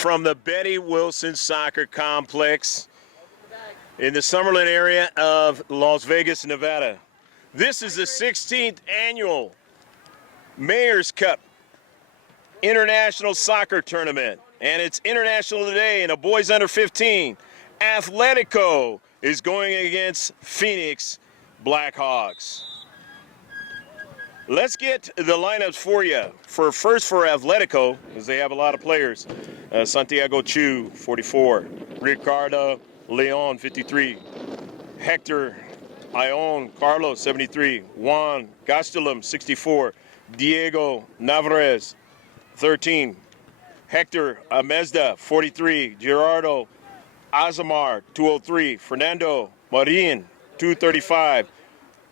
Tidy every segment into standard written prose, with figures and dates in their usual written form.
from the Betty Wilson Soccer Complex in the Summerlin area of Las Vegas, Nevada. This is the 16th annual Mayor's Cup International Soccer Tournament, and it's international today in a boys under 15. Atletico is going against Phoenix BLACKHAWKS. Let's get the lineups for you. First for Atletico, because they have a lot of players. Santiago Chu, 44. Ricardo Leon, 53. Hector Ion Carlos, 73. Juan Gastelum, 64. Diego Navarez, 13. Hector Amezda, 43. Gerardo Azamar, 203. Fernando Marin, 235.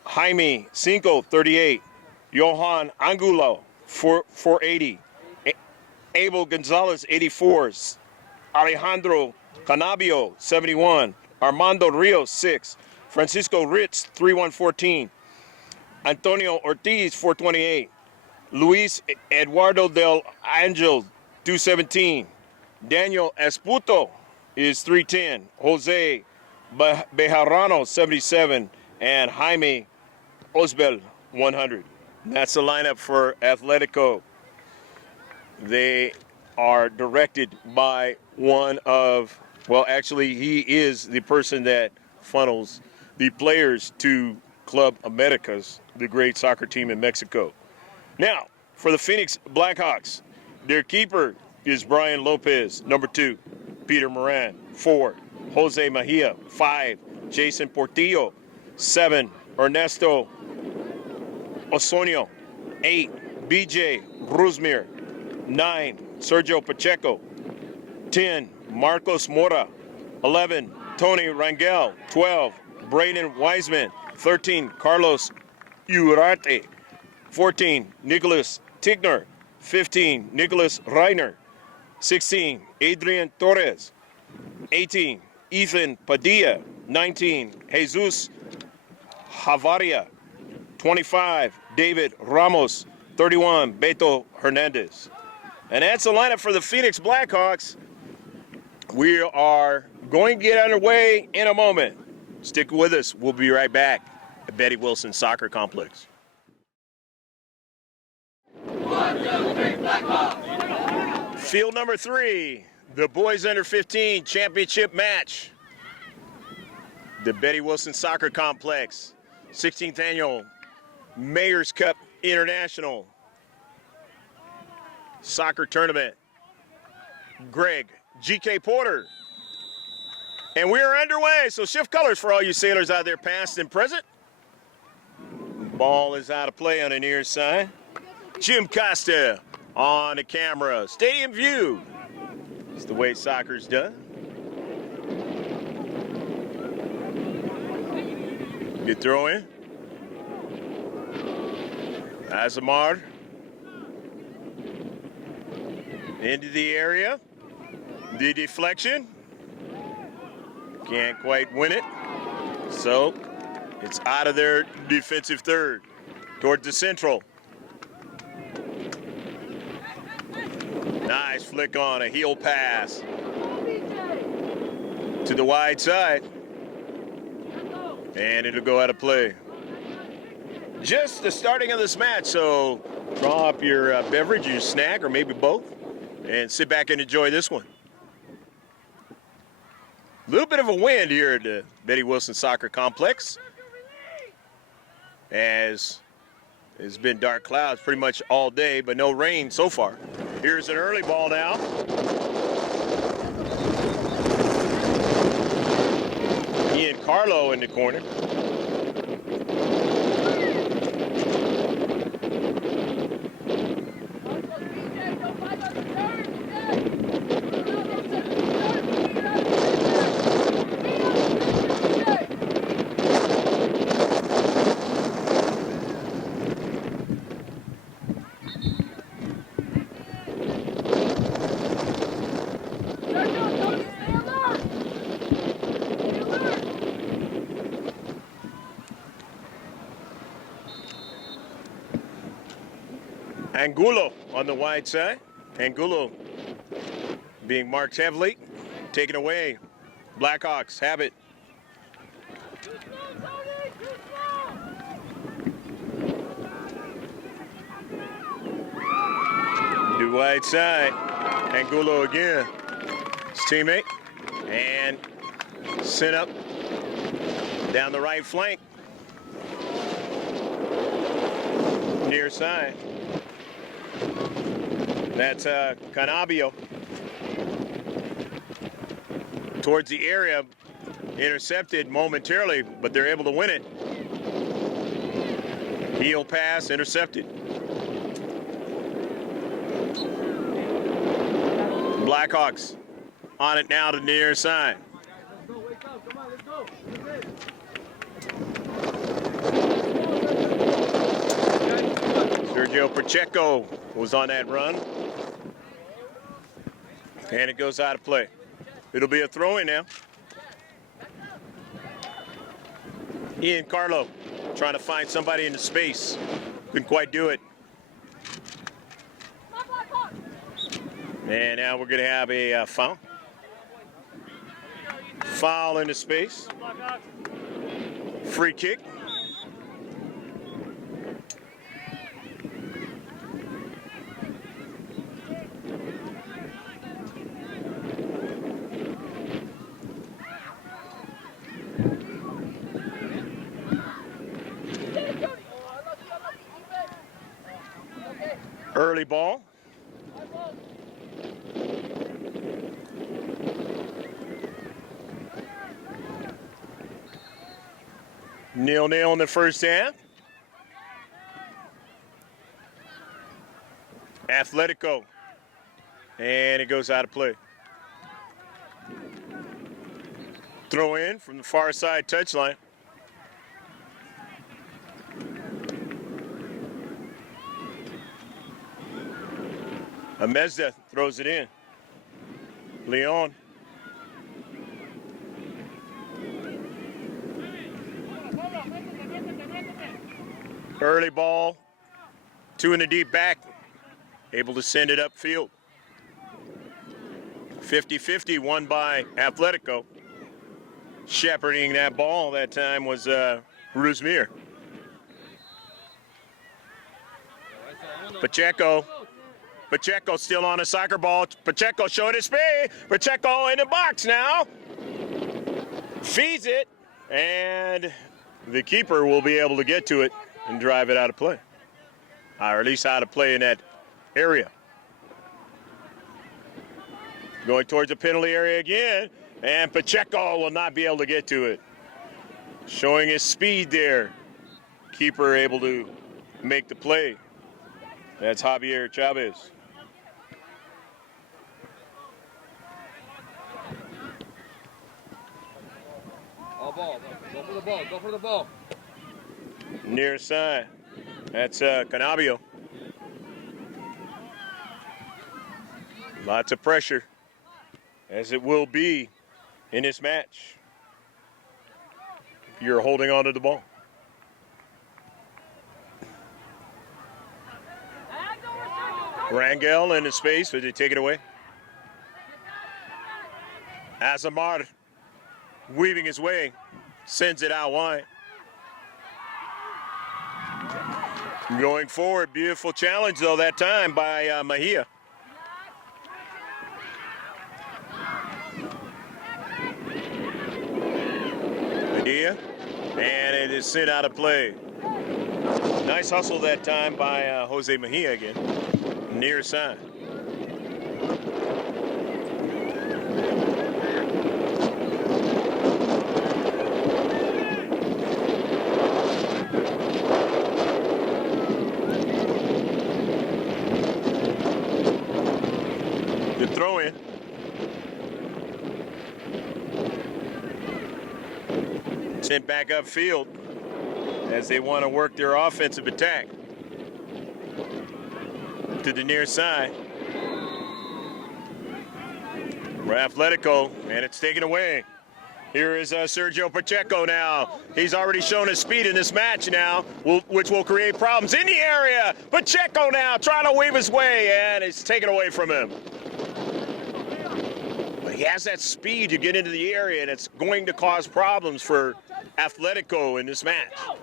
Jaime Cinco, 38. Johan Angulo, 480. Abel Gonzalez, 84. Alejandro Canabio, 71. Armando Rios, 6. Francisco Ritz, 3114. Antonio Ortiz, 428. Luis Eduardo del Angel, 217. Daniel Esputo is 310. Jose Bejarano, 77. And Jaime Osbel, 100. That's the lineup for Atletico. They are directed by one of, well, actually, he is the person that funnels the players to Club Americas, the great soccer team in Mexico. Now, for the Phoenix BLACKHAWKS, their keeper is Brian Lopez, number 2. Peter Moran, 4. Jose Mejia, 5. Jason Portillo, 7. Ernesto Osonio, 8. BJ Rusmir, 9. Sergio Pacheco, 10. Marcos Mora, 11. Tony Rangel, 12. Braden Wiseman, 13. Carlos Urate, 14. Nicholas Tigner, 15. Nicholas Reiner, 16. Adrian Torres, 18. Ethan Padilla, 19. Jesus Javaria, 25. David Ramos, 31. Beto Hernandez. And that's the lineup for the Phoenix BLACKHAWKS. We are going to get underway in a moment. Stick with us. We'll be right back at Betty Wilson Soccer Complex. 1, 2, 3, BLACKHAWKS! Field number 3, the boys under 15 championship match. The Betty Wilson Soccer Complex, 16th annual Mayor's Cup International Soccer Tournament. Greg GK Porter. And we are underway, so shift colors for all you sailors out there, past and present. Ball is out of play on the near side. Jim Costa on the camera. Stadium view. It's the way soccer's done. Good throw in. Azamar into the area. The deflection. Can't quite win it. So it's out of their defensive third towards the central. Nice flick on a heel pass to the wide side. And it'll go out of play. Just the starting of this match, so draw up your beverage, your snack, or maybe both, and sit back and enjoy this one. A little bit of a wind here at the Betty Wilson Soccer Complex, as it's been dark clouds pretty much all day, but no rain so far. Here's an early ball now. Ian Carlo in the corner. Angulo on the wide side. Angulo being marked heavily. Taken away. Blackhawks have it. To wide side. Angulo again. His teammate. And sent up down the right flank. Near side. That's Canabio. Towards the area, intercepted momentarily, but they're able to win it. Heel pass, intercepted. Blackhawks on it now to the near side. Sergio Pacheco was on that run. And it goes out of play. It'll be a throw-in now. Ian Carlo trying to find somebody in the space. Couldn't quite do it. And now we're going to have a foul. Foul into space. Free kick. Early ball. Nil-nil in the first half. Atletico. And it goes out of play. Throw in from the far side touchline. Amezda throws it in. Leon. Early ball. Two in the deep back. Able to send it upfield. 50-50 won by Atletico. Shepherding that ball that time was Rusmir. Pacheco. Pacheco still on a soccer ball. Pacheco showing his speed. Pacheco in the box now. Feeds it. And the keeper will be able to get to it and drive it out of play. Or at least out of play in that area. Going towards the penalty area again. And Pacheco will not be able to get to it. Showing his speed there. Keeper able to make the play. That's Javier Chavez. Ball. Go for the ball. Go for the ball. Near side. That's Canabio. Lots of pressure, as it will be in this match. You're holding on to the ball. Rangel in the space, but they take it away. Azamar weaving his way, sends it out wide. Going forward, beautiful challenge though that time by Mejia. Mejia, and it is sent out of play. Nice hustle that time by Jose Mejia again, near side. Throw in. Sent back upfield as they want to work their offensive attack. To the near side. We're Atletico, and it's taken away. Here is Sergio Pacheco now. He's already shown his speed in this match now, which will create problems in the area. Pacheco now trying to weave his way, and it's taken away from him. he has that speed to get into the area, and it's going to cause problems for Atletico in this match. Come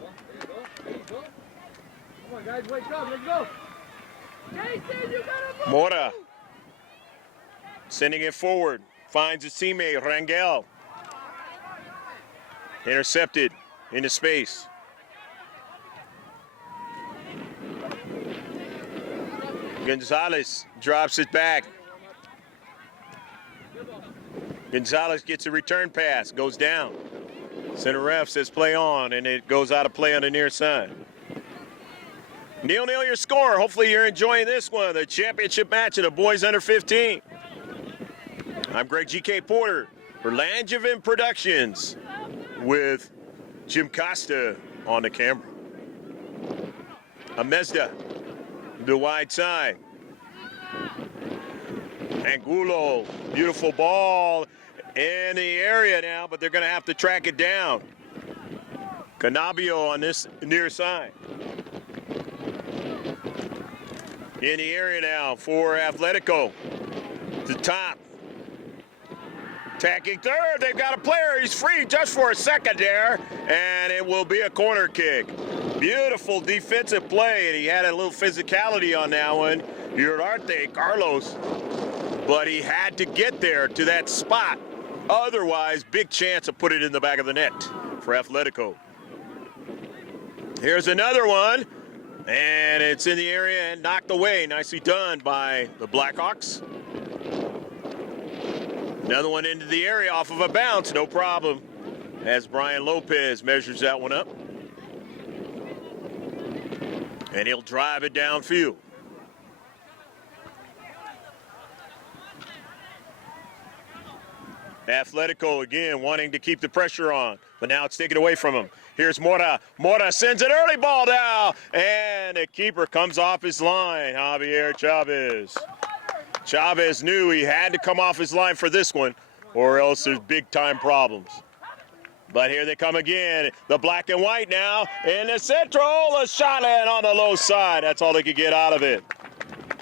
on, guys, wake up, let's go. Jason, you gotta move. Mora sending it forward, finds his teammate, Rangel. Intercepted into space. Gonzalez drops it back. Gonzalez gets a return pass, goes down. Center ref says play on, and it goes out of play on the near side. 0-0 your score. Hopefully you're enjoying this one, the championship match of the boys under 15. I'm Greg G.K. Porter for Langevin Productions with Jim Costa on the camera. Amezda, the wide side. Angulo, beautiful ball in the area now, but they're going to have to track it down. Canabio on this near side. In the area now for Atletico. The top. Attacking third, they've got a player, he's free just for a second there, and it will be a corner kick. Beautiful defensive play, and he had a little physicality on that one. Urarte, Carlos, but he had to get there to that spot. Otherwise, big chance of putting it in the back of the net for Atletico. Here's another one, and it's in the area and knocked away. Nicely done by the Blackhawks. Another one into the area off of a bounce, no problem, as Brian Lopez measures that one up. And he'll drive it downfield. Atletico again wanting to keep the pressure on, but now it's taken away from him. Here's Mora. Mora sends an early ball down, and the keeper comes off his line, Javier Chavez. Chavez knew he had to come off his line for this one, or else there's big-time problems. But here they come again. The black and white now in the central. A shot in on the low side. That's all they could get out of it.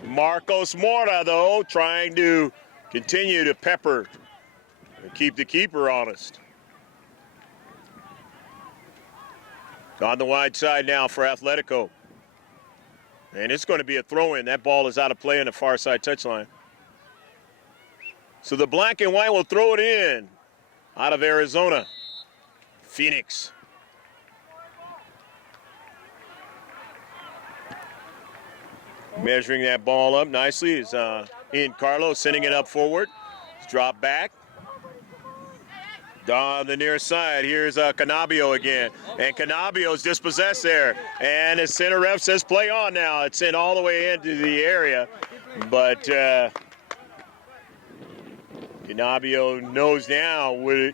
Marcos Mora, though, trying to continue to pepper and keep the keeper honest. On the wide side now for Atletico. And it's going to be a throw-in. That ball is out of play on the far side touchline. So the black and white will throw it in out of Arizona. Phoenix. Measuring that ball up nicely is Ian Carlos, sending it up forward. It's dropped back. On the near side, here's Canabio again. And Canabio's dispossessed there. And the center ref says play on now. It's in all the way into the area. But Canabio knows now what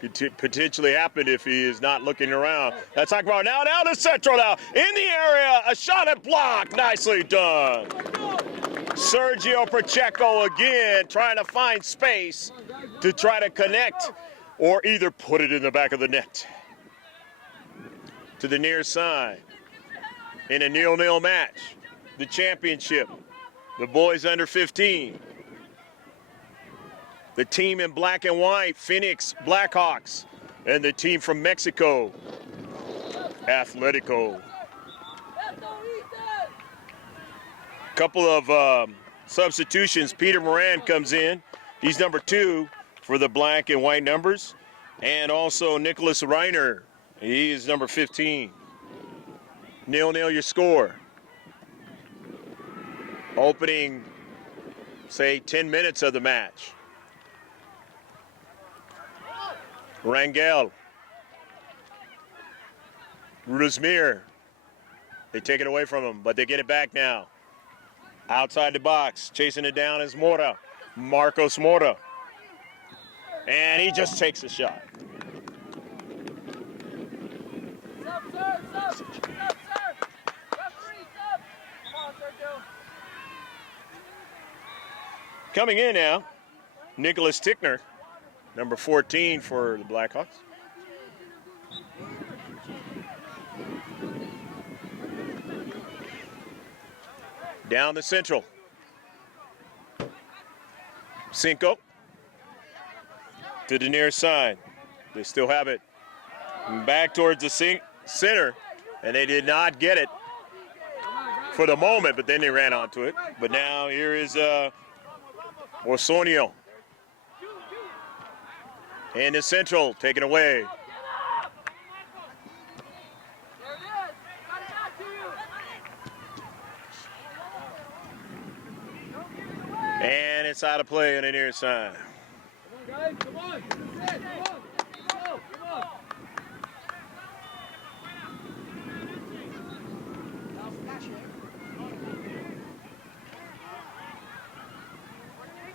could potentially happen if he is not looking around. Let's talk about now to central now. In the area, a shot at block. Nicely done. Sergio Pacheco again trying to find space to try to connect or either put it in the back of the net. To the near side. In a 0-0 match. The championship. The boys under 15. The team in black and white, Phoenix Blackhawks. And the team from Mexico, Atletico. Couple of substitutions. Peter Moran comes in. He's number 2 for the black and white numbers. And also Nicholas Reiner. He is number 15. 0-0 your score. Opening, say, 10 minutes of the match. Rangel. Ruzmir. They take it away from him, but they get it back now. Outside the box, chasing it down is Mora. Marcos Mora. And he just takes a shot. Coming in now, Nicholas Tickner, number 14 for the Blackhawks. Down the central. Cinco. To the near side. They still have it. Back towards the center, and they did not get it for the moment, but then they ran onto it. But now here is Orsonio. And the central, taken away. And it's out of play on the near side. Come on, guys, come on. Come on.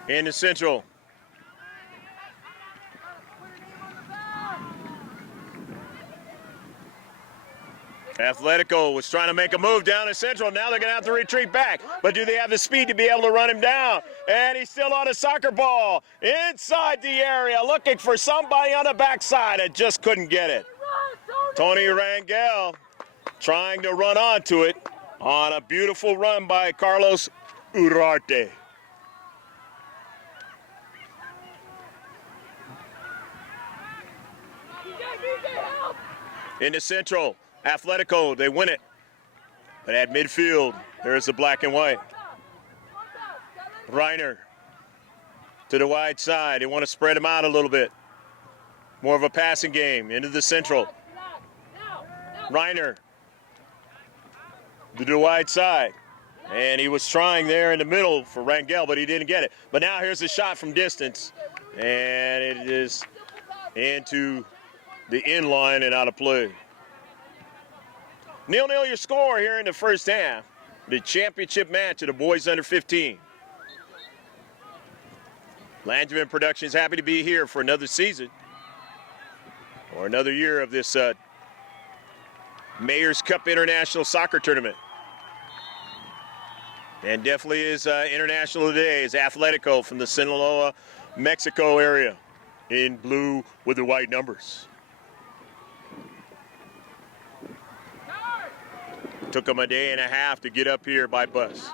In the central. Atletico was trying to make a move down the central. Now they're going to have to retreat back. But do they have the speed to be able to run him down? And he's still on a soccer ball inside the area, looking for somebody on the backside and just couldn't get it. Tony Rangel trying to run onto it on a beautiful run by Carlos Urarte. In the central, Atletico, they win it. But at midfield, there's the black and white. Reiner to the wide side. They want to spread him out a little bit. More of a passing game into the central. Reiner to the wide side. And he was trying there in the middle for Rangel, but he didn't get it. But now here's a shot from distance. And it is into the in line and out of play. 0-0 your score here in the first half. The championship match of the boys under 15. Langevin Productions happy to be here for another season or another year of this Mayor's Cup International Soccer Tournament. And definitely is international today is Atletico from the Sinaloa, Mexico area in blue with the white numbers. Took them a day and a half to get up here by bus.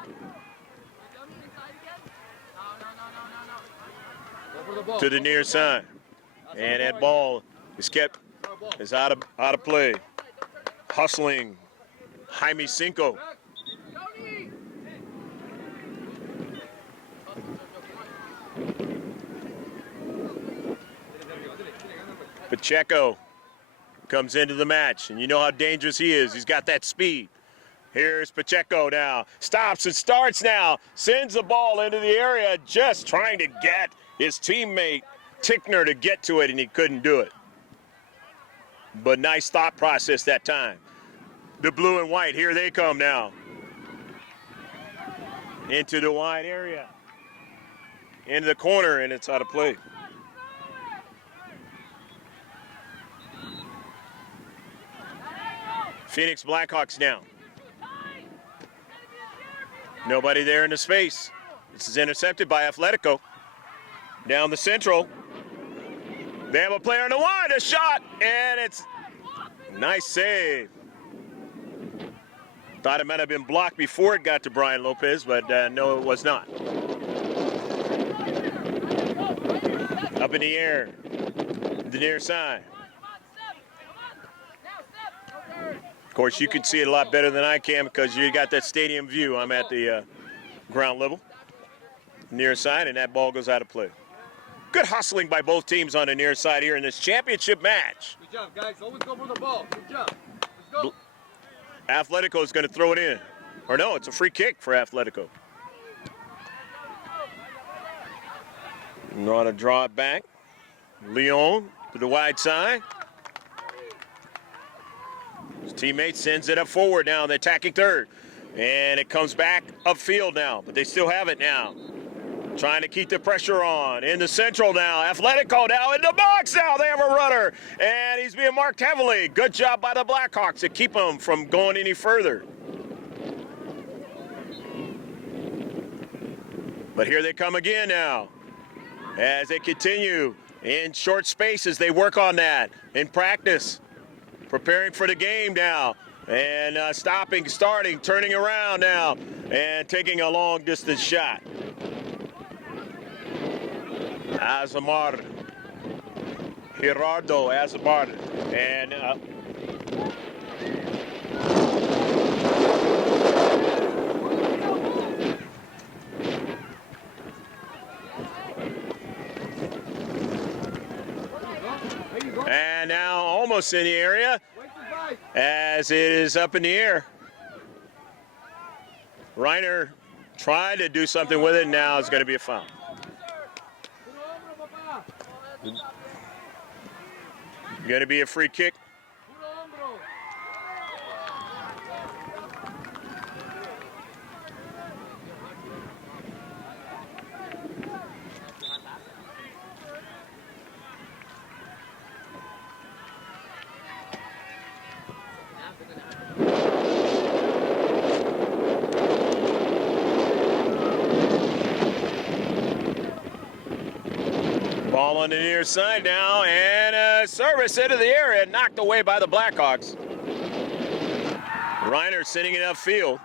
To the near side. And that ball is out of play. Hustling Jaime Cinco. Pacheco comes into the match, and you know how dangerous he is. He's got that speed. Here's Pacheco now. Stops and starts now. Sends the ball into the area, just trying to get his teammate Tickner to get to it, and he couldn't do it. But nice thought process that time. The blue and white, here they come now. Into the wide area. Into the corner, and it's out of play. Phoenix Blackhawks now. Nobody there in the space. This is intercepted by Atletico. Down the central. They have a player in the wide, a shot, and it's nice save. Thought it might have been blocked before it got to Brian Lopez, but no, it was not. Up in the air, the near side. Of course, you can see it a lot better than I can because you got that stadium view. I'm at the ground level, near side, and that ball goes out of play. Good hustling by both teams on the near side here in this championship match. Good job, guys. Always go for the ball. Good job. Let's go. Atletico is going to throw it in. Or no, it's a free kick for Atletico. And want to draw it back. Leon to the wide side. His teammate sends it up forward now, the attacking third. And it comes back upfield now, but they still have it now. Trying to keep the pressure on. In the central now. Atletico now in the box now. They have a runner. And he's being marked heavily. Good job by the Blackhawks to keep him from going any further. But here they come again now. As they continue in short spaces, they work on that in practice. Preparing for the game now. And stopping, starting, turning around now. And taking a long distance shot. Azamar Gerardo Azamar. And and now almost in the area as it is up in the air. Reiner tried to do something with it. Now it's going to be a foul. Going to be a free kick. Ball on the near side now, and a service into the area, knocked away by the Blackhawks. Reiner sitting it upfield.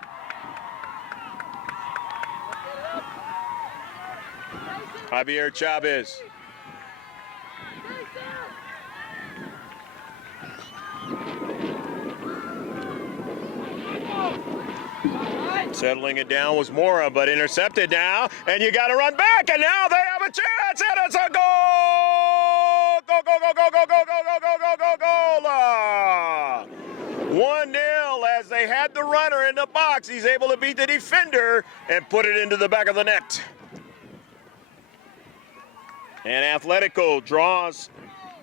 Javier Chavez. Settling it down was Mora, but intercepted now, and you got to run back, and now they have a chance, and it's a goal! Go, go, go, go, go, go, go, go, go, go, go, goal! 1-0 as they had the runner in the box. He's able to beat the defender and put it into the back of the net. And Atletico draws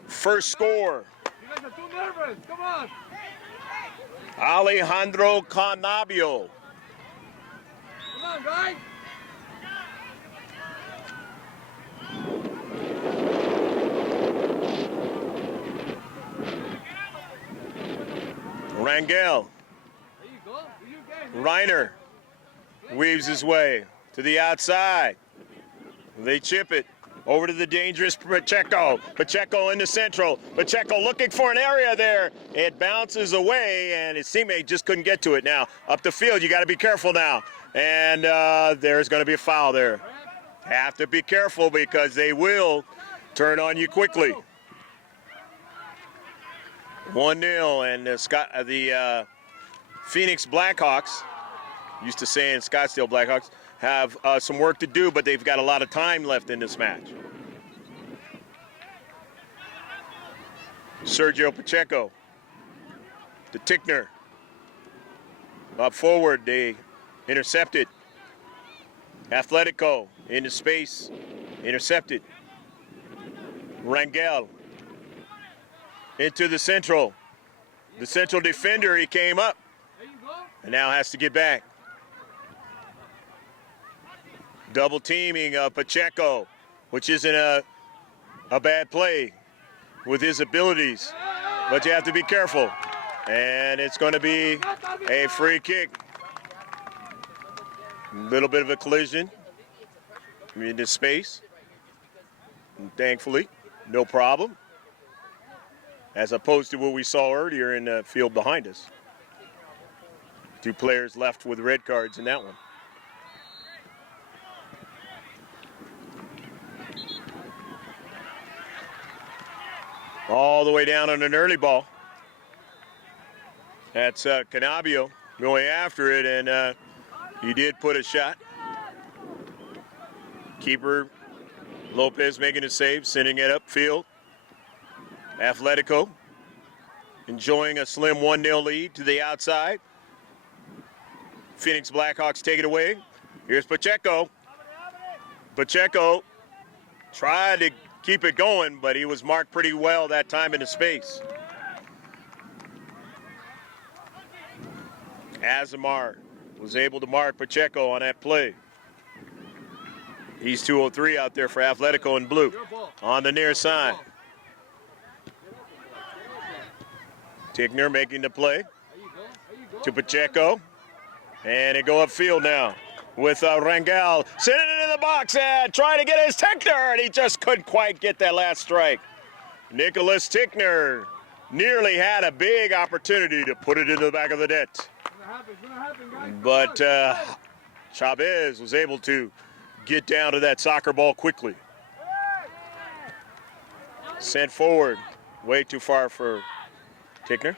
first score. You guys are too nervous. Come on. Alejandro Canabio. Come on, guys. Rangel. There you go. You get it. Reiner weaves his way to the outside. They chip it over to the dangerous Pacheco. Pacheco in the central. Pacheco looking for an area there. It bounces away, and his teammate just couldn't get to it. Now, up the field, you got to be careful now. And there's going to be a foul there. Have to be careful because they will turn on you quickly. 1-0, and the Phoenix Blackhawks, used to saying Scottsdale Blackhawks, have some work to do, but they've got a lot of time left in this match. Sergio Pacheco to Tickner. Up forward, they intercepted. Atletico into space, intercepted. Rangel into the central. The central defender, he came up There you go. and now has to get back. Double teaming Pacheco, which isn't a bad play with his abilities, but you have to be careful. And it's going to be a free kick. Little bit of a collision into space. And thankfully, no problem. As opposed to what we saw earlier in the field behind us. 2 players left with red cards in that one. All the way down on an early ball. That's Canabio going after it, and he did put a shot. Keeper Lopez making a save, sending it upfield. Atletico enjoying a slim 1-0 lead to the outside. Phoenix Blackhawks take it away. Here's Pacheco. Pacheco tried to keep it going, but he was marked pretty well that time into space. Azamar was able to mark Pacheco on that play. He's 203 out there for Atletico in blue on the near side. Tickner making the play to Pacheco. And they go upfield now with Rangel sitting into the box and trying to get his Tickner, and he just couldn't quite get that last strike. Nicholas Tickner nearly had a big opportunity to put it into the back of the net. It's gonna happen, guys. But Chavez was able to get down to that soccer ball quickly. Sent forward. Way too far for Tickner.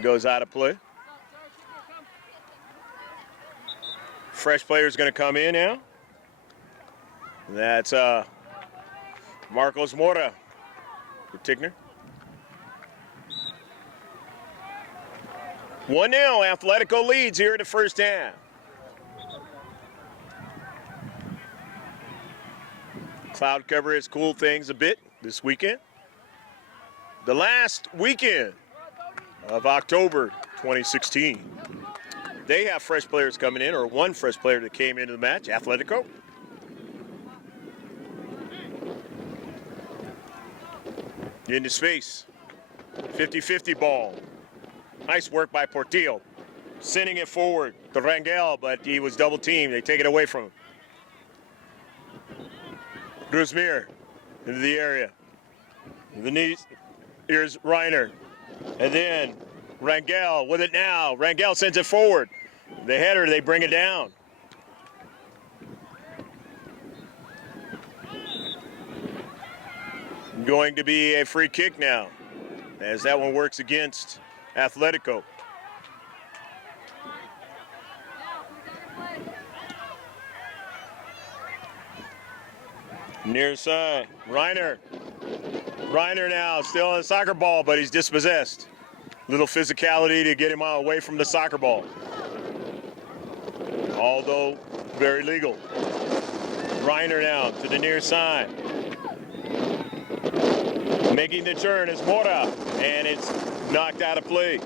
Goes out of play. Fresh player's going to come in now. That's Marcos Mora for Tickner. 1-0, Atletico leads here in the first half. Cloud cover has cooled things a bit this weekend. The last weekend of October 2016. They have fresh players coming in, or one fresh player that came into the match, Atletico. Into space. 50-50 ball. Nice work by Portillo. Sending it forward to Rangel, but he was double teamed. They take it away from him. Gruzmir into the area. The knees. Here's Reiner. And then Rangel with it now. Rangel sends it forward. The header, they bring it down. Going to be a free kick now, as that one works against Atletico. Near side, Reiner. Reiner now still on the soccer ball, but he's dispossessed. Little physicality to get him away from the soccer ball. Although very legal. Reiner now to the near side. Making the turn is Mora, and it's knocked out of play.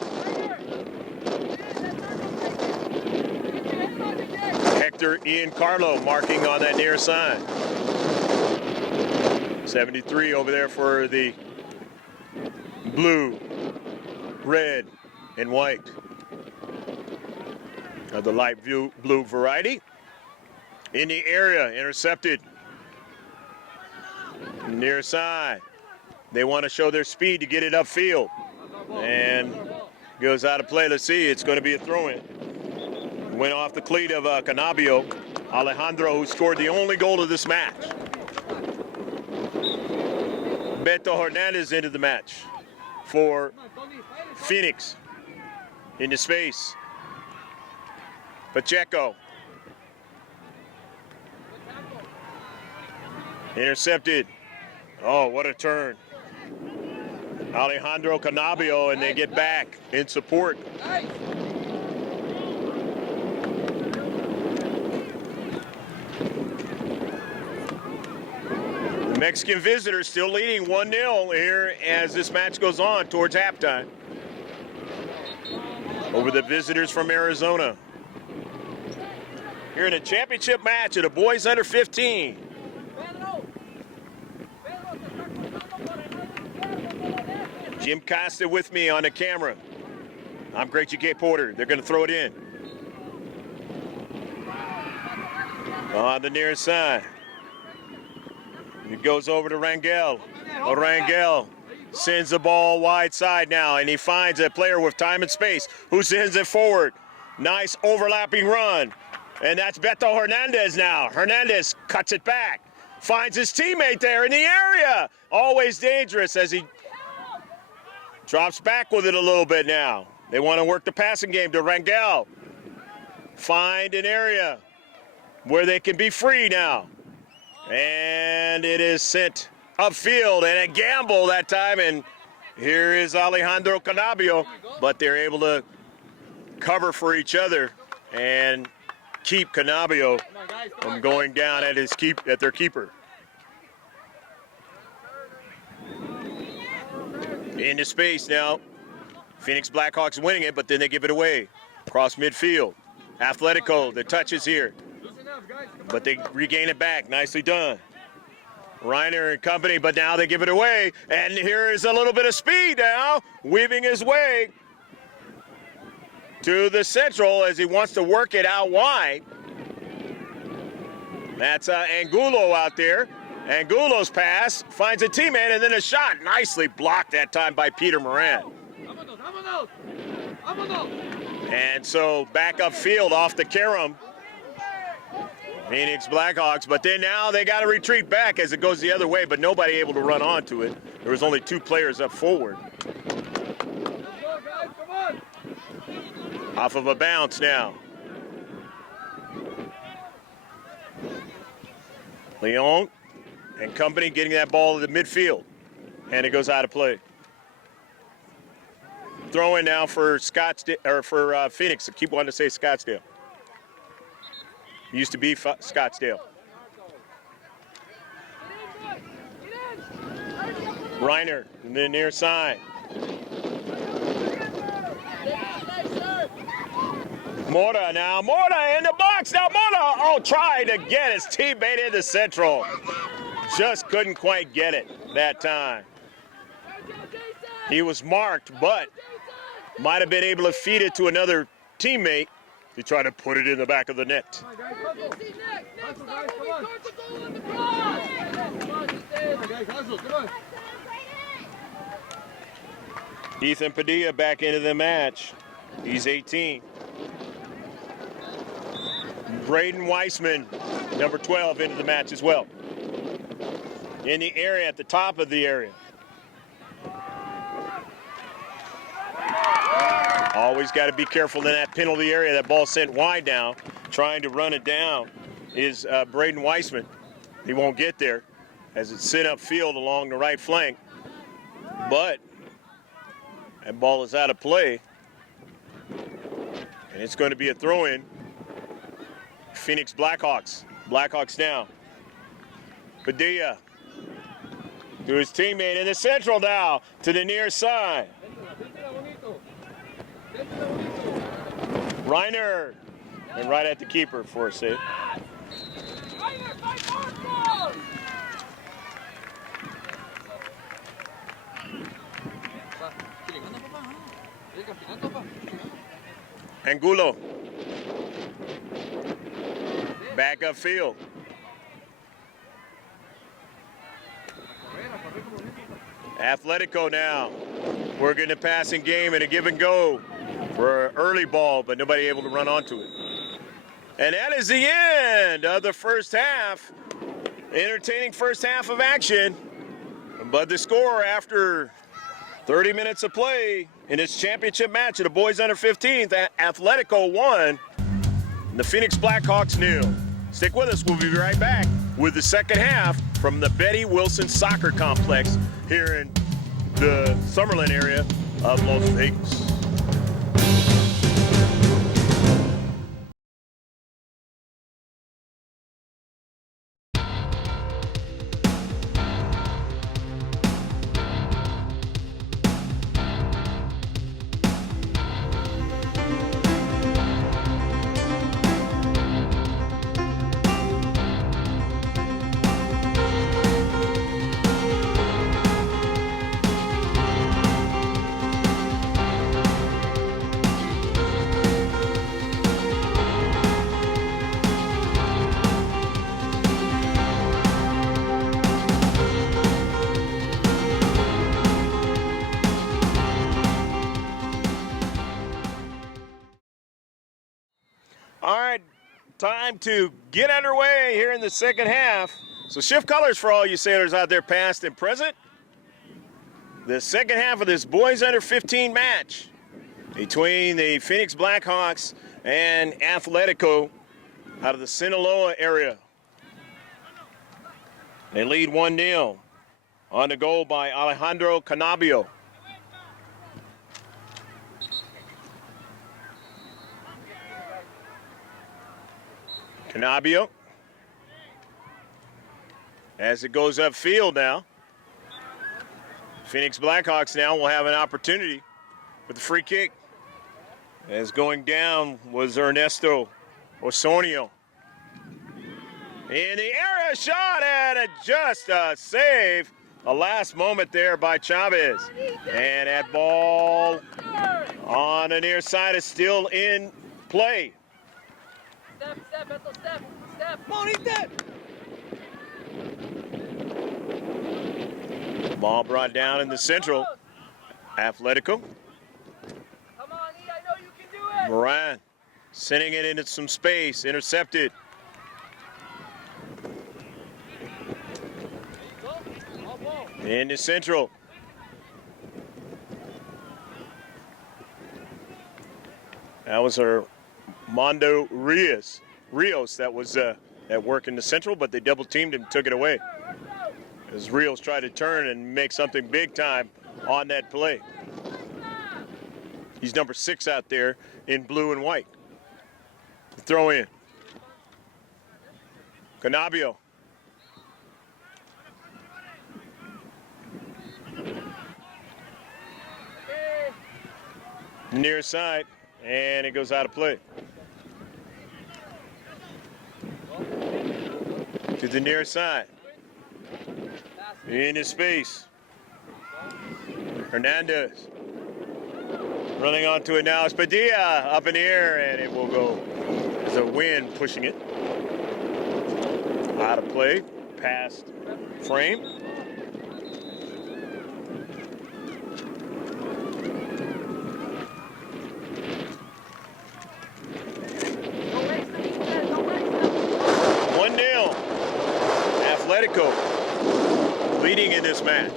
Hector Ian Carlo marking on that near side. 73 over there for the blue, red, and white of the light blue variety. In the area, intercepted. Near side. They want to show their speed to get it upfield. And goes out of play. Let's see, it's going to be a throw-in. Went off the cleat of Canabio. Alejandro, who scored the only goal of this match. Beto Hernandez into the match for Phoenix. Into space. Pacheco. Intercepted. Oh, what a turn. Alejandro Canabio, and they get back in support. The Mexican visitors still leading 1-0 here as this match goes on towards halftime. Over the visitors from Arizona. Here in a championship match of the boys under 15. Jim Costa with me on the camera. I'm Greg G.K. Porter. They're going to throw it in. On the near side. It goes over to Rangel. Rangel sends the ball wide side now, and he finds a player with time and space who sends it forward. Nice overlapping run. And that's Beto Hernandez now. Hernandez cuts it back. Finds his teammate there in the area. Always dangerous as he drops back with it a little bit now. They want to work the passing game to Rangel. Find an area where they can be free now. And it is sent upfield, and a gamble that time. And here is Alejandro Canabio, but they're able to cover for each other and keep Canabio from going down at their keeper. Into space now. Phoenix Blackhawks winning it, but then they give it away. Across midfield. Atletico, the touch is here. But they regain it back. Nicely done. Reiner and company, but now they give it away. And here is a little bit of speed now, weaving his way to the central as he wants to work it out wide. That's Angulo out there. Angulo's pass finds a teammate, and then a shot. Nicely blocked that time by Peter Moran. And so back upfield off the carom. Phoenix Blackhawks, but then now they got to retreat back as it goes the other way, but nobody able to run onto it. There was only 2 players up forward. Off of a bounce now. Leon and company getting that ball to the midfield, and it goes out of play. Throw in now for Phoenix. I keep wanting to say Scottsdale. Used to be Scottsdale. Reiner in the near side. Mora now. Mora in the box now. Mora trying to get his teammate into central. Just couldn't quite get it that time. He was marked, but might have been able to feed it to another teammate to try to put it in the back of the net. Ethan Padilla back into the match. He's 18. Braden Weissman, number 12, into the match as well. In the area, at the top of the area. Always got to be careful in that penalty area. That ball sent wide now. Trying to run it down is Braden Weissman. He won't get there as it's sent upfield along the right flank. But that ball is out of play. And it's going to be a throw-in. Phoenix Blackhawks. Blackhawks now. Padilla to his teammate in the central now to the near side. Reiner, and right at the keeper for a save. Angulo. Back upfield. Atletico now working the passing game and a give and go for an early ball, but nobody able to run onto it. And that is the end of the first half. Entertaining first half of action. But the score after 30 minutes of play in this championship match of the boys under 15, Atletico won, and the Phoenix Blackhawks 0. Stick with us, we'll be right back with the second half from the Betty Wilson Soccer Complex here in the Summerlin area of Las Vegas. All right, time to get underway here in the second half. So shift colors for all you sailors out there, past and present. The second half of this boys under 15 match between the Phoenix Blackhawks and Atletico out of the Sinaloa area. They lead 1-0 on the goal by Alejandro Canabio. Canabio, as it goes upfield now. Phoenix Blackhawks now will have an opportunity with the free kick. As going down was Ernesto Osonio. In the area, shot, and just a save. A last moment there by Chavez. And that ball on the near side is still in play. Step, Beto, step. Ball brought down in the central. Atletico. Come on, E, I know you can do it. Moran sending it into some space, intercepted. Into Central. That was our Mondo Rios that was at work in the Central, but they double teamed him and took it away. As Rios tried to turn and make something big time on that play. He's number 6 out there in blue and white. Throw in. Canabio. Near side, and it goes out of play. To the near side. Into space. Hernandez. Running onto it now. It's Padilla up in the air, and it will go. There's a wind pushing it. Out of play. Past frame. Atletico leading in this match.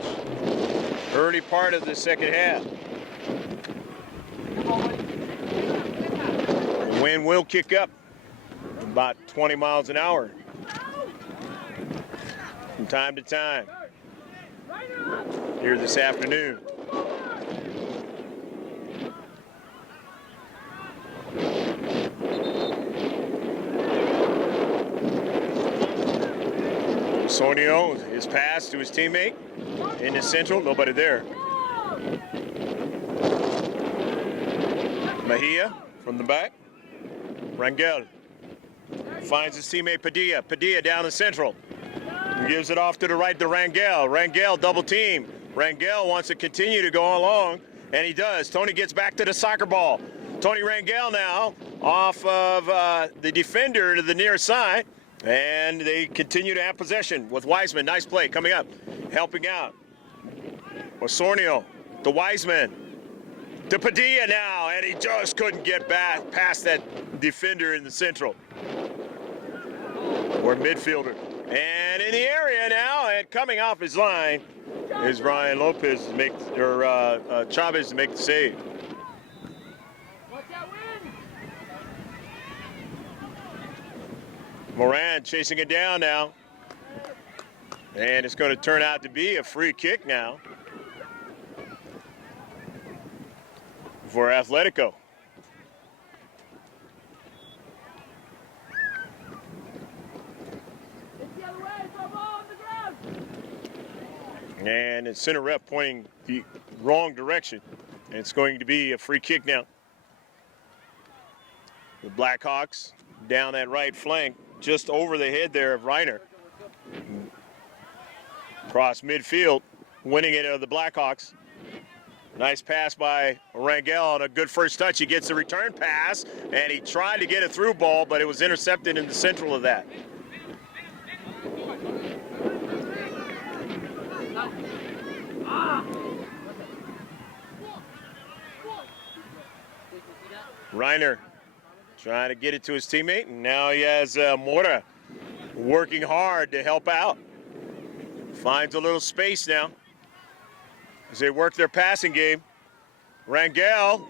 Early part of the second half. The wind will kick up about 20 miles an hour from time to time here this afternoon. Sonio, his pass to his teammate in the Central, nobody there. Mejia from the back. Rangel finds his teammate Padilla. Padilla down the Central. Gives it off to the right to Rangel. Rangel double team. Rangel wants to continue to go along, and he does. Tony gets back to the soccer ball. Tony Rangel now off of the defender to the near side. And they continue to have possession with Wiseman. Nice play coming up, helping out. Osornio to Wiseman. To Padilla now, and he just couldn't get back past that defender in the Central. Or midfielder. And in the area now, and coming off his line is Ryan Lopez to make, or Chavez to make the save. Moran chasing it down now. And it's going to turn out to be a free kick now for Atletico. And it's center rep pointing the wrong direction. And it's going to be a free kick now. The Blackhawks down that right flank, just over the head there of Reiner. Across midfield, winning it of the Blackhawks. Nice pass by Rangel on a good first touch. He gets the return pass, and he tried to get a through ball, but it was intercepted in the central of that. Reiner trying to get it to his teammate, and now he has Mora working hard to help out. Finds a little space now as they work their passing game. Rangel,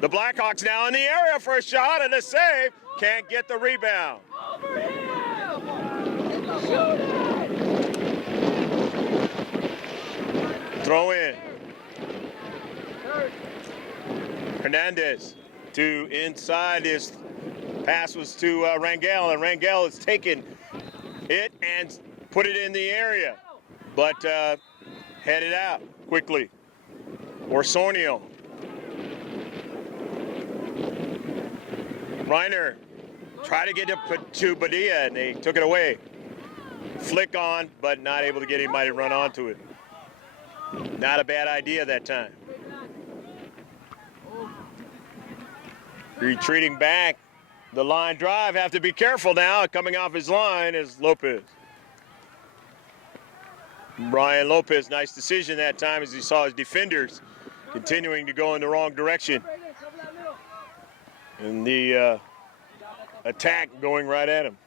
the Blackhawks now in the area for a shot and a save. Can't get the rebound. Throw in. Hernandez to inside. His pass was to Rangel, and Rangel has taken it and put it in the area, but headed out quickly. Orsornio. Reiner tried to get to Padilla, and they took it away. Flick on, but not able to get anybody to run onto it. Not a bad idea that time. Retreating back. The line drive, have to be careful now. Coming off his line is Lopez. Brian Lopez, nice decision that time as he saw his defenders continuing to go in the wrong direction. And the attack going right at him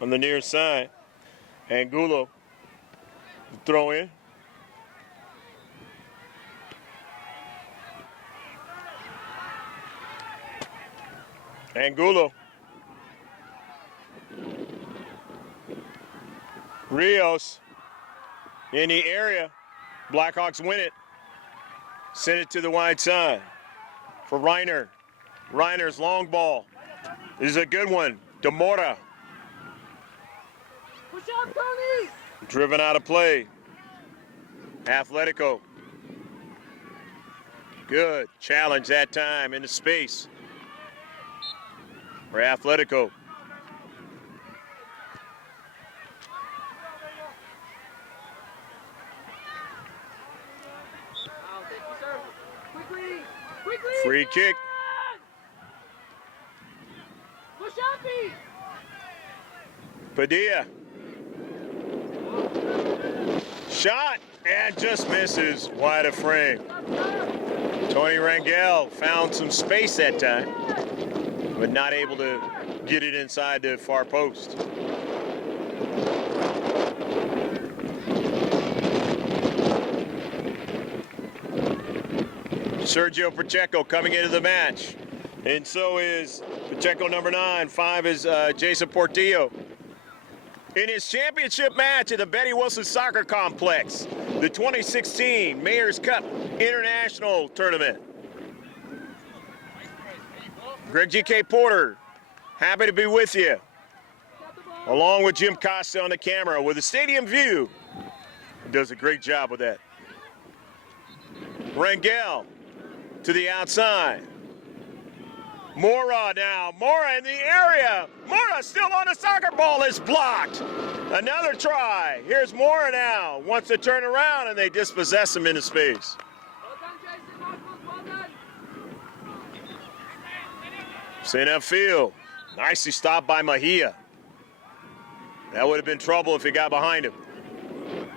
on the near side. Angulo, throw in. Angulo. Rios in the area. Blackhawks win it. Send it to the wide side for Reiner. Reiner's long ball. This is a good one. Demora. Push up, Tony! Driven out of play. Atletico. Good challenge that time into space for Atletico. Quickly! Quickly! Free kick. Push up, Pete! Padilla. Shot and just misses wide of frame. Tony Rangel found some space that time, but not able to get it inside the far post. Sergio Pacheco coming into the match, and so is Pacheco number 9. 5 is Jason Portillo. In his championship match at the Betty Wilson Soccer Complex, the 2016 Mayor's Cup International Tournament. Greg G.K. Porter, happy to be with you, along with Jim Costa on the camera with a stadium view. He does a great job with that. Rangel to the outside. Mora now, Mora in the area. Mora still on the soccer ball, is blocked. Another try. Here's Mora now. Wants to turn around and they dispossess him into space. Well done, Jason. Marcos, well done. Send upfield. Nicely stopped by Mejia. That would have been trouble if he got behind him.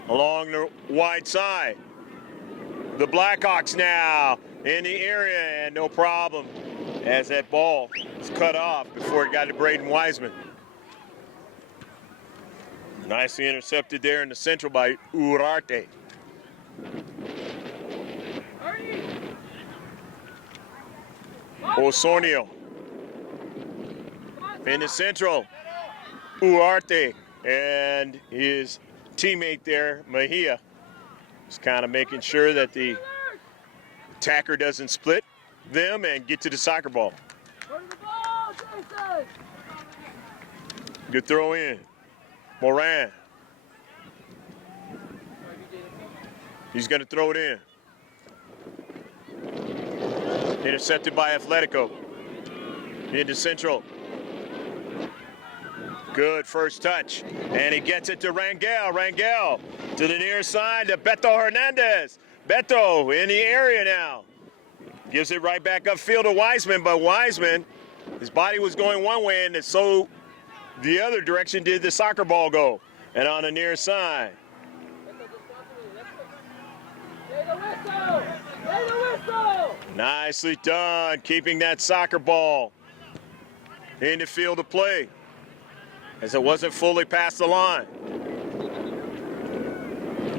Along the wide side. The Blackhawks now in the area, and no problem as that ball was cut off before it got to Braden Wiseman. Nicely intercepted there in the central by Urarte. Hurry! Osonio in the central. Urarte and his teammate there, Mejia, is kind of making sure that the attacker doesn't split them and get to the soccer ball. Go to the ball, Jason! Good throw in. Moran. He's going to throw it in. Intercepted by Atletico. Into central. Good first touch. And he gets it to Rangel. Rangel to the near side to Beto Hernandez. Beto in the area now. Gives it right back upfield to Wiseman, but Wiseman, his body was going one way, and so the other direction did the soccer ball go. And on the near side. Play the whistle! Play the whistle! Nicely done, keeping that soccer ball in the field of play, as it wasn't fully past the line.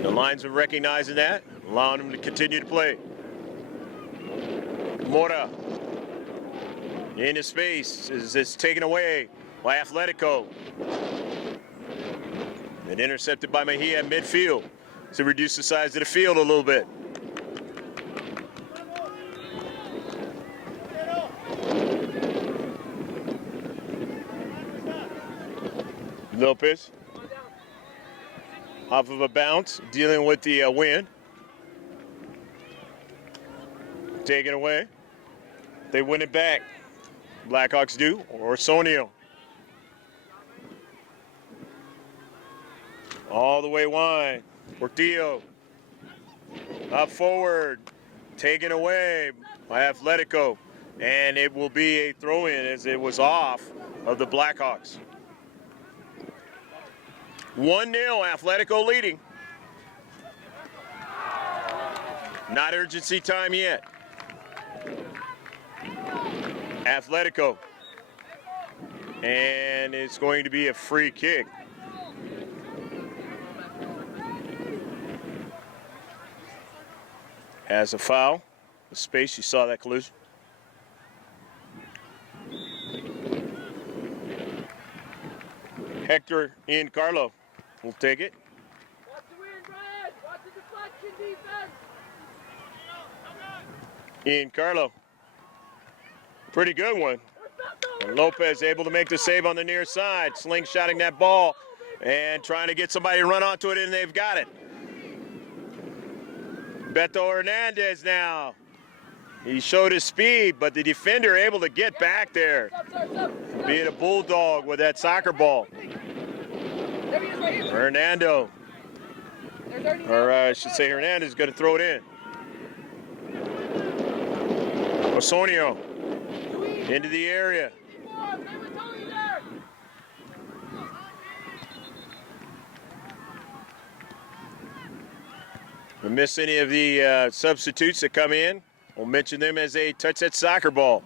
The linesman recognizing that, allowing him to continue to play. Mora into space as it's taken away by Atletico. And intercepted by Mejia in midfield to reduce the size of the field a little bit. Lopez off of a bounce, dealing with the wind. Taken away. They win it back. Blackhawks do, or Sonio. All the way wide. Portillo. Up forward. Taken away by Atletico. And it will be a throw-in as it was off of the Blackhawks. 1-0, Atletico leading. Not urgency time yet. Atletico. And it's going to be a free kick. Has a foul. The space, you saw that collision. Hector in Carlo will take it. Watch the wind, Brian. Watch the deflection defense. In Carlo. Pretty good one. And Lopez able to make the save on the near side, slingshotting that ball and trying to get somebody to run onto it, and they've got it. Beto Hernandez now. He showed his speed, but the defender able to get back there. Being a bulldog with that soccer ball. Hernando. Or I should say Hernandez is going to throw it in. Osonio into the area. We miss any of the substitutes that come in. We'll mention them as they touch that soccer ball.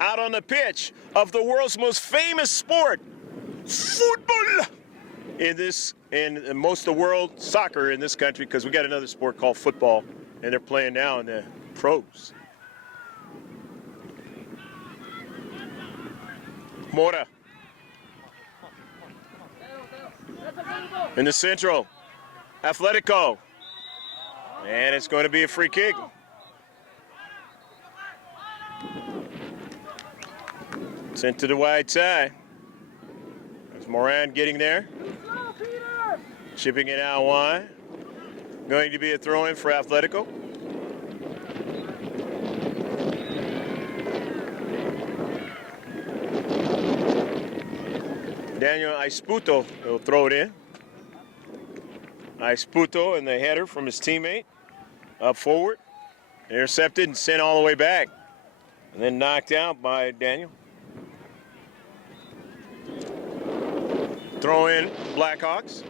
Out on the pitch of the world's most famous sport, football. In most of the world, soccer in this country, because we got another sport called football, and they're playing now in the pros. Mora. In the central, Atletico. And it's going to be a free kick. Sent to the wide side. There's Moran getting there. Chipping it out wide. Going to be a throw-in for Atletico. Daniel Aisputo will throw it in. Aisputo and the header from his teammate. Up forward. Intercepted and sent all the way back. And then knocked out by Daniel. Throw in Blackhawks.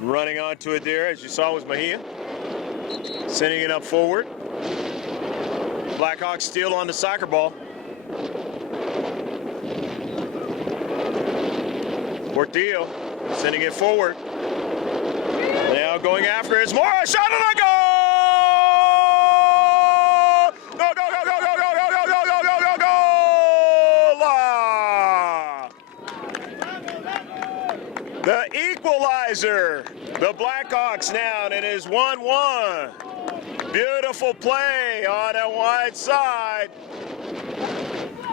Running onto it there, as you saw, was Mejia. Sending it up forward. Blackhawks still on the soccer ball. Portillo sending it forward. Now going after it. It's Mora. Shot on a goal! Go, go, go, go, go, go, go, go, go, go, go, go, goal! The equalizer. The Blackhawks now, and it is 1-1. Beautiful play on a wide side.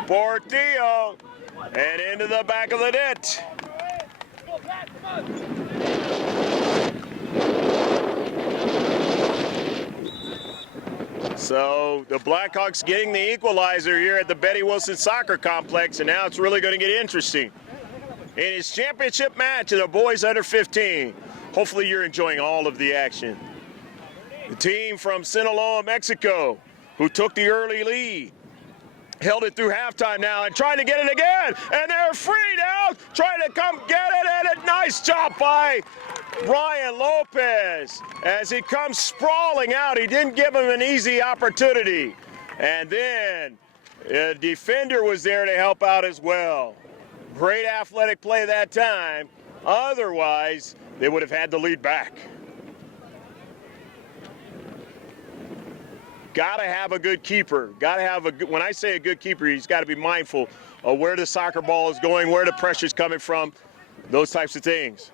Portillo, and into the back of the net. So the Blackhawks getting the equalizer here at the Betty Wilson Soccer Complex, and now it's really going to get interesting. In his championship match of the boys under 15. Hopefully you're enjoying all of the action. The team from Sinaloa, Mexico, who took the early lead, held it through halftime now and trying to get it again, and they're free now, trying to come get it, and a nice job by Ryan Lopez as he comes sprawling out. He didn't give him an easy opportunity, and then a defender was there to help out as well. Great athletic play that time. Otherwise, they would have had the lead back. Got to have a good keeper. Got to have a good, when I say a good keeper, he's got to be mindful of where the soccer ball is going, where the pressure's coming from, those types of things.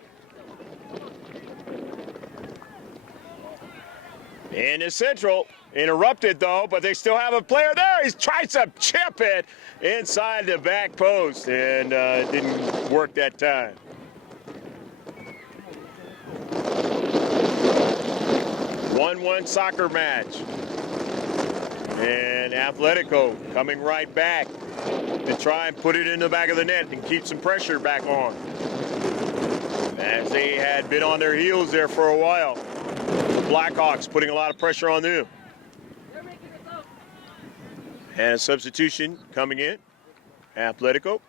In the central, interrupted though, but they still have a player there. He tries to chip it inside the back post, and it didn't work that time. One soccer match. And Atletico coming right back to try and put it in the back of the net and keep some pressure back on. As they had been on their heels there for a while. Blackhawks putting a lot of pressure on them. And a substitution coming in. Atletico.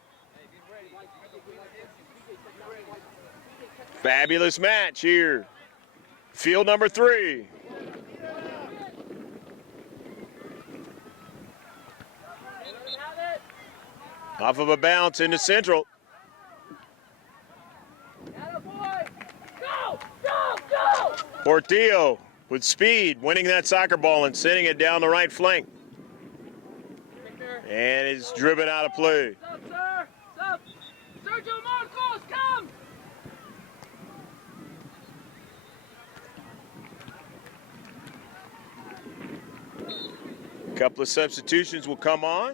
Fabulous match here. Field number 3. Off of a bounce into central. Portillo with speed, winning that soccer ball and sending it down the right flank. And is driven out of play. Stop, sir. Stop. Sergio Marcos, come. A couple of substitutions will come on.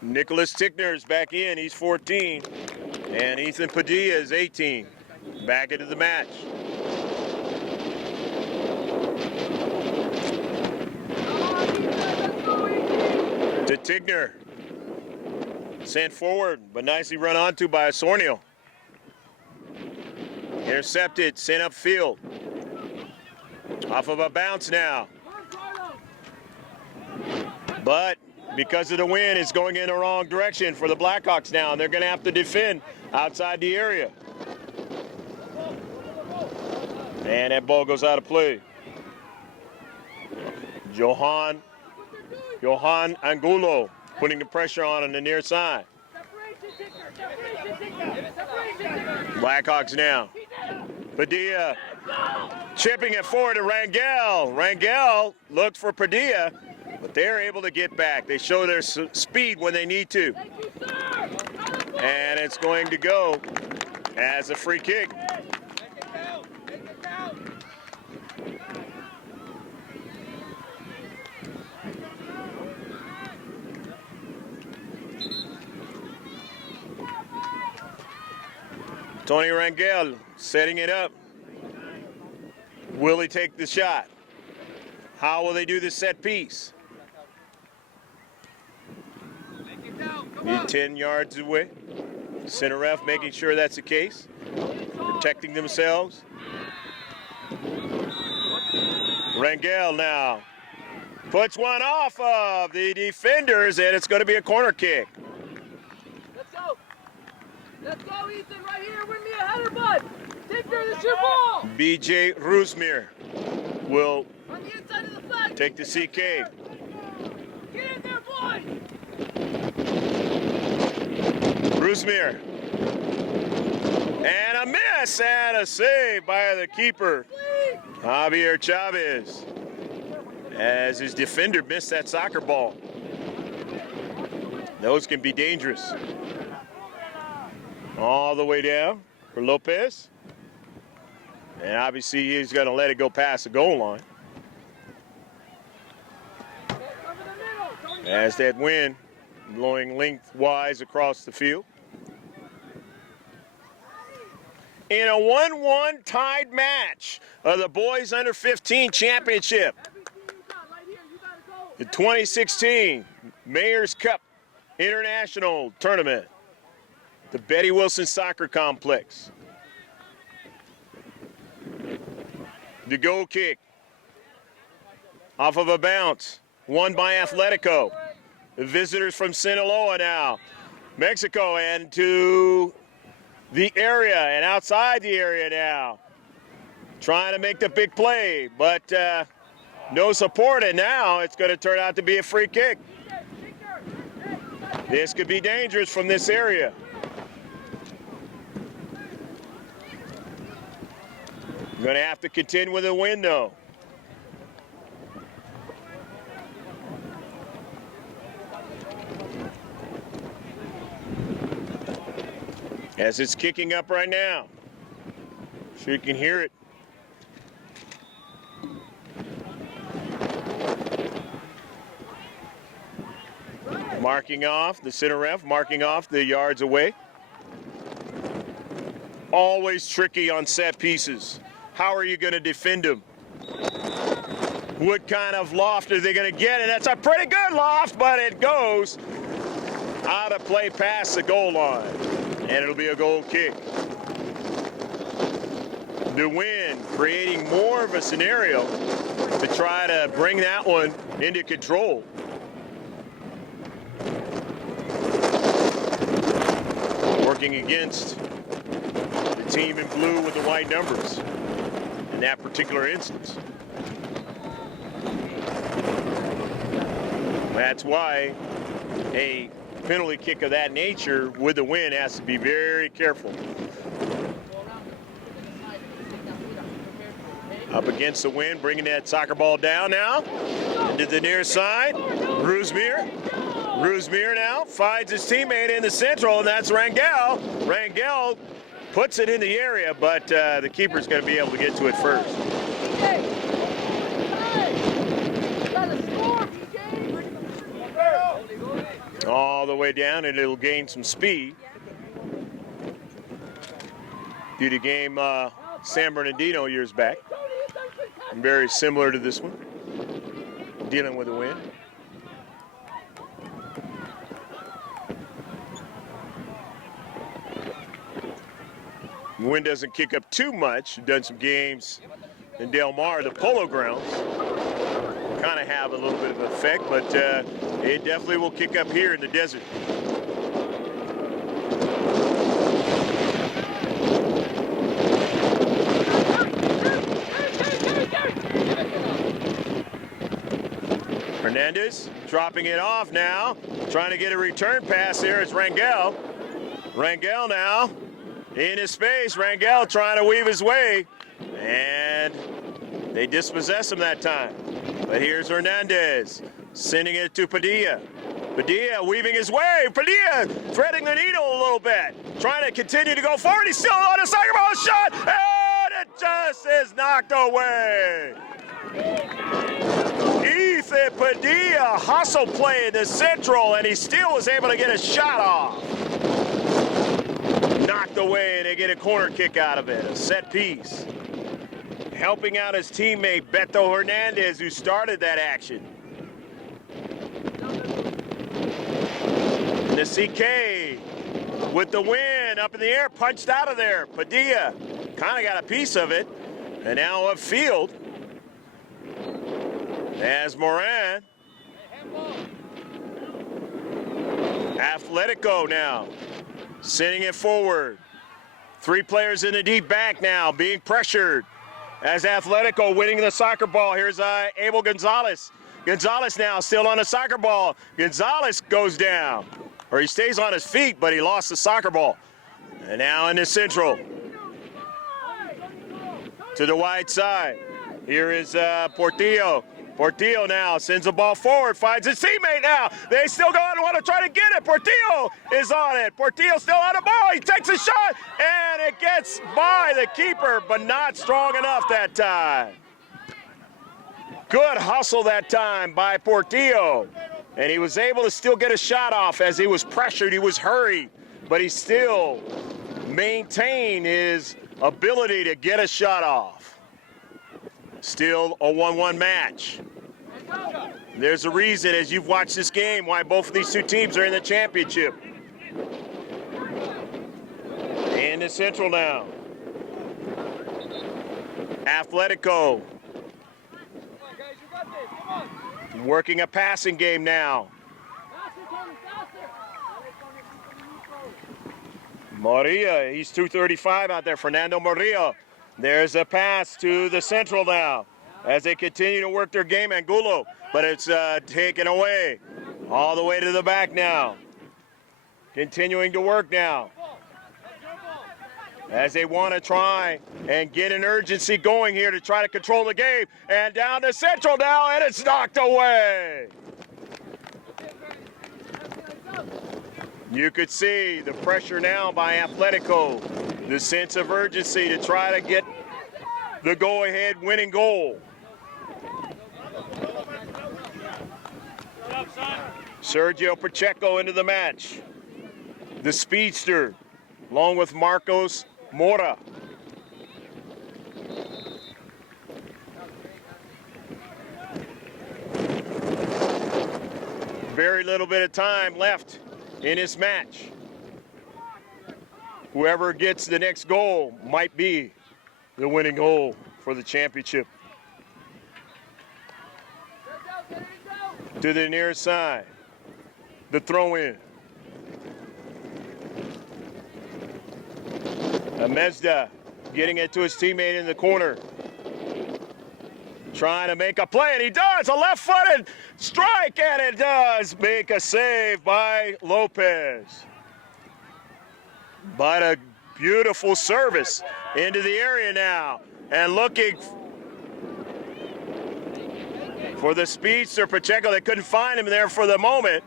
Nicholas Tickner is back in. He's 14. And Ethan Padilla is 18. Back into the match. To Tickner. Sent forward, but nicely run onto by Osornio. Intercepted, sent upfield. Off of a bounce now. But because of the wind, it's going in the wrong direction for the Blackhawks now, and they're going to have to defend outside the area. And that ball goes out of play. Johan Angulo putting the pressure on the near side. Blackhawks now. Padilla chipping it forward to Rangel. Rangel looked for Padilla, but they're able to get back. They show their speed when they need to. And it's going to go as a free kick. Tony Rangel setting it up. Will he take the shot? How will they do the set piece? He's 10 yards away. Center ref making sure that's the case. Protecting themselves. Rangel now puts one off of the defenders, and it's going to be a corner kick. Let's go. Let's go, Ethan, right here. Win me a header, bud. Take care, this is your ball. BJ Rusmir will On the inside of the flag. take the CK. Get in there, boys. Rusmir. And a miss and a save by the keeper, Javier Chavez, as his defender missed that soccer ball. Those can be dangerous. All the way down for Lopez. And obviously he's going to let it go past the goal line. As that wind blowing lengthwise across the field. In a 1-1 tied match of the Boys Under 15 Championship. The 2016 Mayor's Cup International Tournament. The Betty Wilson Soccer Complex. The goal kick. Off of a bounce. Won by Atletico. The visitors from Sinaloa now. Mexico, and to the area and outside the area now. Trying to make the big play, but no support, and now it's going to turn out to be a free kick. This could be dangerous from this area. Going to have to contend with a win, though. As it's kicking up right now. Sure you can hear it. Marking off, the center ref marking off the yards away. Always tricky on set pieces. How are you going to defend them? What kind of loft are they going to get? And that's a pretty good loft, but it goes out of play past the goal line. And it'll be a goal kick. The wind creating more of a scenario to try to bring that one into control. Working against the team in blue with the white numbers in that particular instance. That's why a penalty kick of that nature with the wind has to be very careful. Up against the wind, bringing that soccer ball down now. Into the near side, Roosmeer. Roosmeer now finds his teammate in the central, and that's Rangel. Rangel puts it in the area, but the keeper's going to be able to get to it first. All the way down, and it'll gain some speed. Due to game San Bernardino years back. Very similar to this one. Dealing with the wind. The wind doesn't kick up too much. We've done some games in Del Mar, the Polo Grounds. Kind of have a little bit of effect, but it definitely will kick up here in the desert. Hernandez dropping it off now, trying to get a return pass here. It's Rangel. Rangel now in his space. Rangel trying to weave his way, and they dispossess him that time. But here's Hernandez sending it to Padilla. Padilla weaving his way. Padilla threading the needle a little bit, trying to continue to go forward. He's still on a soccer ball shot, and it just is knocked away. Ethan Padilla hustle play in the central, and he still was able to get a shot off. Knocked away, and they get a corner kick out of it, a set piece. Helping out his teammate, Beto Hernandez, who started that action. The CK with the win up in the air, punched out of there. Padilla kind of got a piece of it, and now upfield. As Moran. Atletico now sending it forward. 3 players in the deep back now being pressured as Atletico winning the soccer ball. Here's Abel Gonzalez. Gonzalez now still on the soccer ball. Gonzalez goes down, or he stays on his feet, but he lost the soccer ball. And now in the central to the wide side. Here is Portillo. Portillo now sends the ball forward, finds his teammate now. They still go on and want to try to get it. Portillo is on it. Portillo still on the ball. He takes a shot, and it gets by the keeper, but not strong enough that time. Good hustle that time by Portillo. And he was able to still get a shot off as he was pressured. He was hurried, but he still maintained his ability to get a shot off. Still a 1-1 match. There's a reason, as you've watched this game, why both of these two teams are in the championship. In the central now. Atletico. Working a passing game now. Maria, he's 235 out there, Fernando Maria. There's a pass to the central now as they continue to work their game. Angulo, but it's taken away all the way to the back now. Continuing to work now as they want to try and get an urgency going here to try to control the game. And down to central now, and it's knocked away. You could see the pressure now by Atletico, the sense of urgency to try to get the go-ahead winning goal. Sergio Pacheco into the match. The speedster, along with Marcos Mora. Very little bit of time left in this match. Whoever gets the next goal might be the winning goal for the championship. To the near side, the throw in. Amezda getting it to his teammate in the corner. Trying to make a play, and he does, a left-footed strike, and it does make a save by Lopez. But a beautiful service into the area now, and looking for the speedster Pacheco. They couldn't find him there for the moment.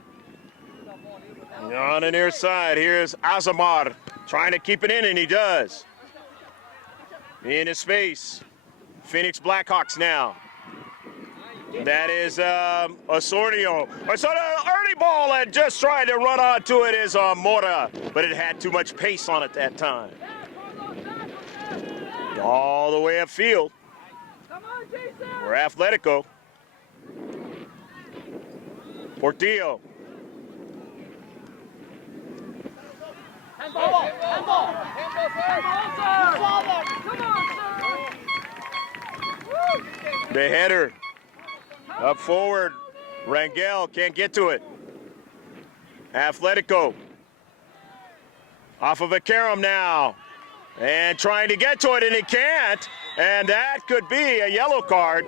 On the near side, here's Azamar trying to keep it in, and he does. Into space. Phoenix Blackhawks now. That is Osornio. So the early ball and just trying to run onto it is Mora, but it had too much pace on it that time. All the way upfield. We're Atletico. Portillo. Handball! Handball! Handball, sir! Come on, sir! The header. Up forward. Rangel can't get to it. Atletico. Off of a carom now. And trying to get to it, and he can't. And that could be a yellow card.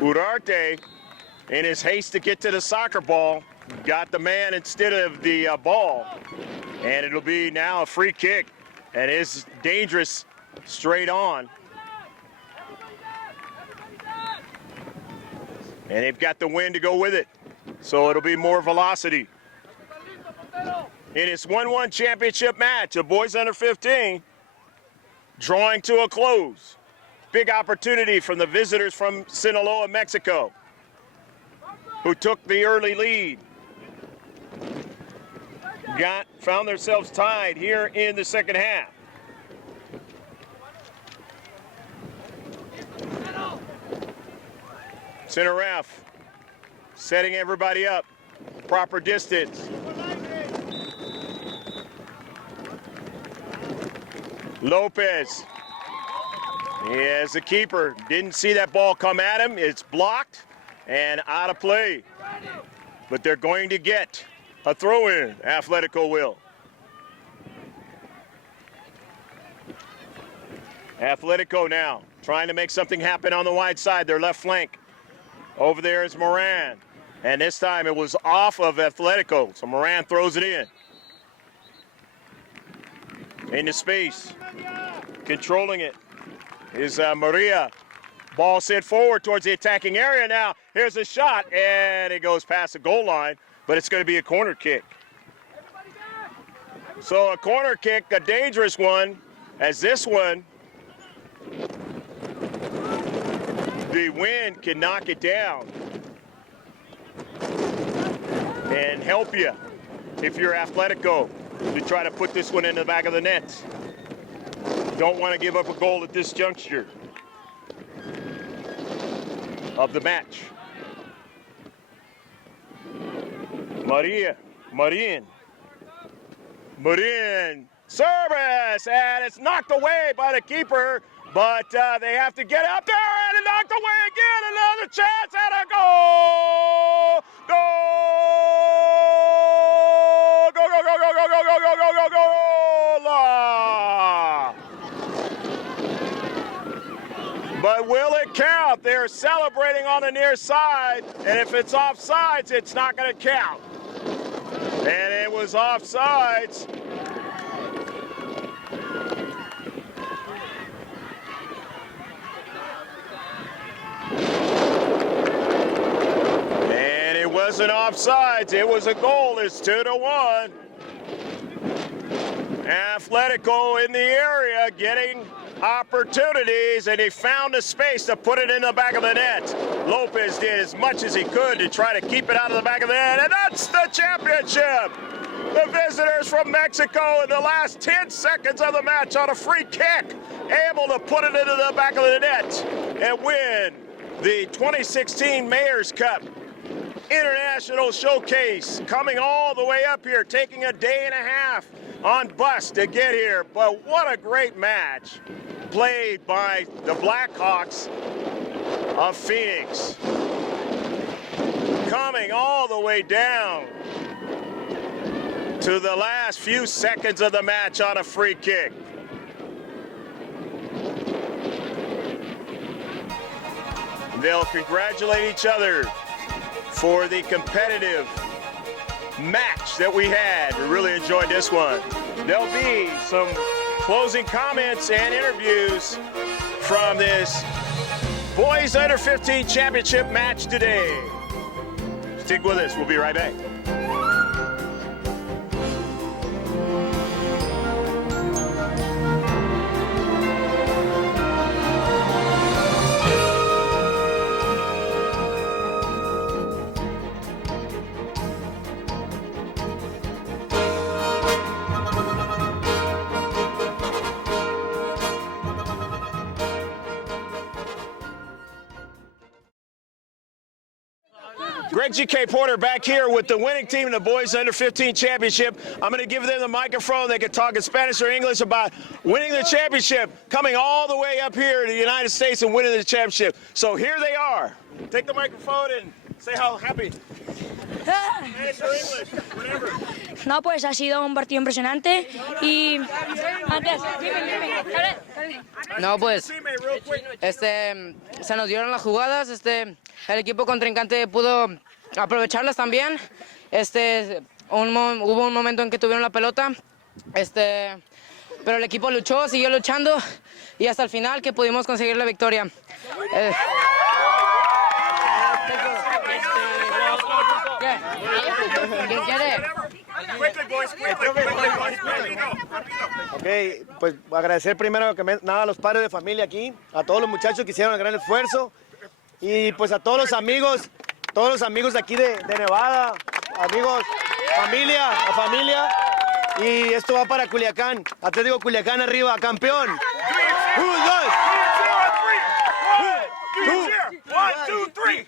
Urarte, in his haste to get to the soccer ball, got the man instead of the ball. And it'll be now a free kick. And it's dangerous straight on. And they've got the wind to go with it. So it'll be more velocity. In its 1-1 championship match, the boys under 15 drawing to a close. Big opportunity from the visitors from Sinaloa, Mexico, who took the early lead. Found themselves tied here in the second half. Center ref setting everybody up, proper distance. Lopez, he is the keeper. Didn't see that ball come at him. It's blocked and out of play. But they're going to get a throw-in. Atletico will. Atletico now trying to make something happen on the wide side, their left flank. Over there is Moran. And this time it was off of Atletico, so Moran throws it in. Into space. Controlling it is Maria. Ball sent forward towards the attacking area now. Here's a shot, and it goes past the goal line, but it's going to be a corner kick. So a corner kick, a dangerous one, as this one, the wind can knock it down and help you if you're Atletico to try to put this one in the back of the net. Don't want to give up a goal at this juncture of the match. Marin, service, and it's knocked away by the keeper, but they have to get up there, and it knocked away again. Another chance and a goal! Go, go, go, go, go, go, go, go, go, go, go, But will it count? They're celebrating on the near side, and if it's offsides, it's not going to count. And it was offsides. And it wasn't offsides. It was a goal. It's 2-1. Atletico in the area getting opportunities, and he found a space to put it in the back of the net. Lopez did as much as he could to try to keep it out of the back of the net, and that's the championship. The visitors from Mexico in the last 10 seconds of the match on a free kick, able to put it into the back of the net and win the 2016 Mayor's Cup International Showcase, coming all the way up here, taking a day and a half on bus to get here. But what a great match played by the Blackhawks of Phoenix, coming all the way down to the last few seconds of the match on a free kick. They'll congratulate each other for the competitive match that we had. We really enjoyed this one. There'll be some closing comments and interviews from this Boys Under 15 Championship match today. Stick with us, we'll be right back. Greg G.K. Porter back here with the winning team in the Boys Under 15 Championship. I'm going to give them the microphone. They can talk in Spanish or English about winning the championship, coming all the way up here to the United States and winning the championship. So here they are. Take the microphone and say how happy. Spanish or English, whatever. No, pues ha sido un partido impresionante y antes, No, pues se nos dieron las jugadas, el equipo contrincante pudo aprovecharlas también. Hubo un momento en que tuvieron la pelota, pero el equipo luchó, siguió luchando y hasta el final que pudimos conseguir la victoria. ¿Quién quiere? Ok, pues agradecer primero que nada a los padres de familia aquí, a todos los muchachos que hicieron el gran esfuerzo y pues a todos los amigos de aquí de Nevada, amigos, familia, la familia. Y esto va para Culiacán, Atlético Culiacán arriba, campeón. 1, 2, 3.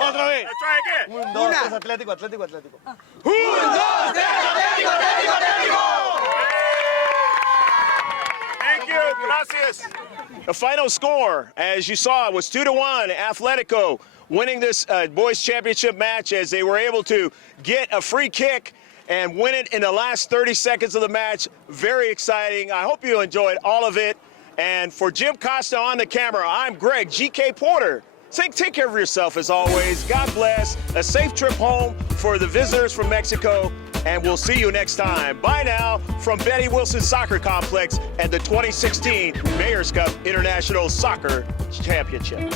Otra vez. 1, 2, 3, Atlético. 1, 2, 3, Atlético. Thank you, gracias. The final score, as you saw, was 2-1. Atletico winning this boys championship match as they were able to get a free kick and win it in the last 30 seconds of the match. Very exciting. I hope you enjoyed all of it. And for Jim Costa on the camera, I'm Greg G.K. Porter. Take care of yourself as always. God bless. A safe trip home for the visitors from Mexico. And we'll see you next time. Bye now from Betty Wilson Soccer Complex and the 2016 Mayor's Cup International Soccer Championship.